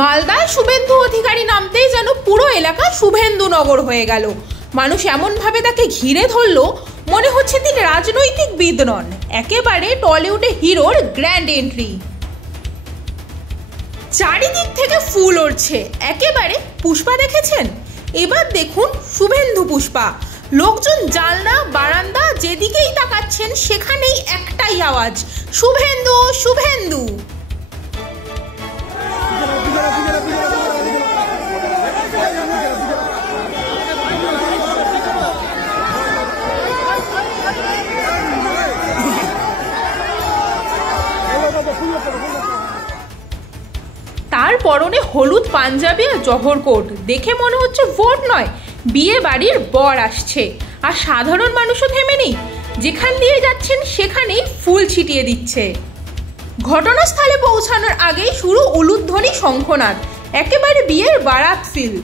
মালদায় শুভেন্দু অধিকারী নামতেই যেন পুরো এলাকা শুভেন্দুনগর হয়ে গেল। মানুষ এমনভাবে তাকে ঘিরে ধরল, মনে হচ্ছে তিনি রাজনৈতিকবিদ নন, একেবারে টলিউডে হিরোর গ্র্যান্ড এন্ট্রি। চারিদিক থেকে ফুল উড়ছে, একেবারে পুষ্পা দেখেছেন, এবার দেখুন শুভেন্দু পুষ্পা। লোকজন জানলা বারান্দা যেদিকেই তাকাচ্ছেন সেখানেই একটাই আওয়াজ, শুভেন্দু শুভেন্দু। তার পরনে হলুদ পাঞ্জাবি আর জহর কোট, দেখে মনে হচ্ছে ভোট নয়, বিয়ে বাড়ির বর আসছে। আর সাধারণ মানুষও থেমে নেই, যেখান দিয়ে যাচ্ছেন সেখানেই ফুল ছিটিয়ে দিচ্ছে। ঘটনাস্থলে পৌঁছানোর আগেই শুরু উলুধ্বনি শঙ্খনাদ, একেবারে বিয়ের বারাত ফিল।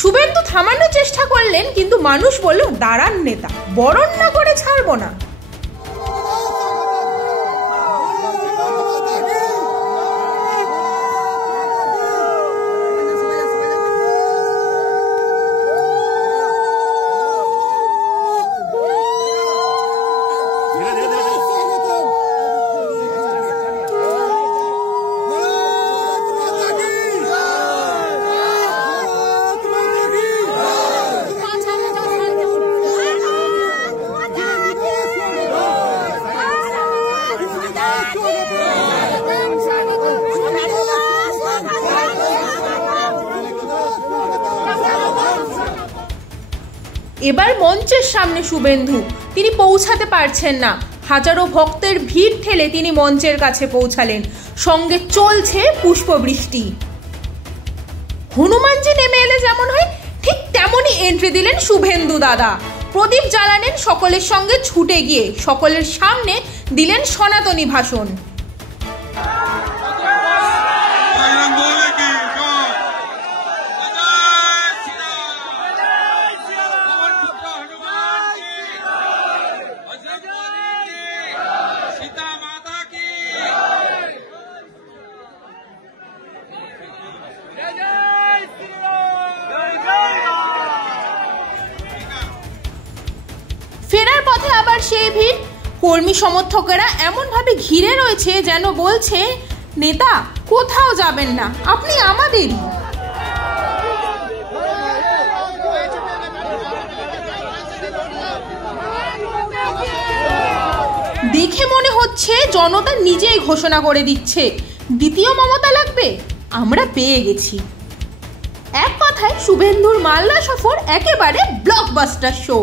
শুভেন্দু থামানোর চেষ্টা করলেন, কিন্তু মানুষ বলল, দাঁড়ান নেতা, বরণ না করে ছাড়বো না। এবার মঞ্চের সামনে শুভেন্দু, তিনি পৌঁছাতে পারছেন না, হাজারো ভক্তের ভিড় ঠেলে তিনি মঞ্চের কাছে পৌঁছালেন। সঙ্গে চলছে পুষ্পবৃষ্টি। হনুমানজি নেমে এলে যেমন হয়, ঠিক তেমনই এন্ট্রি দিলেন শুভেন্দু দাদা। প্রদীপ জ্বালালেন সকলের সঙ্গে ছুটে গিয়ে, সকলের সামনে দিলেন সনাতনী ভাষণ। ফেরার পথে আবার সেই ভিড়, কর্মী সমর্থকেরা এমনভাবে ঘিরে রয়েছে যেন বলছে, নেতা কোথাও যাবেন না, আপনি আমাদেরই। দেখে মনে হচ্ছে জনতা নিজেই ঘোষণা করে দিচ্ছে, দ্বিতীয় মমতা লাগবে, আমরা পেয়ে গেছি। এক কথায় শুভেন্দুর মালদা সফর একেবারে ব্লকবাস্টার শো।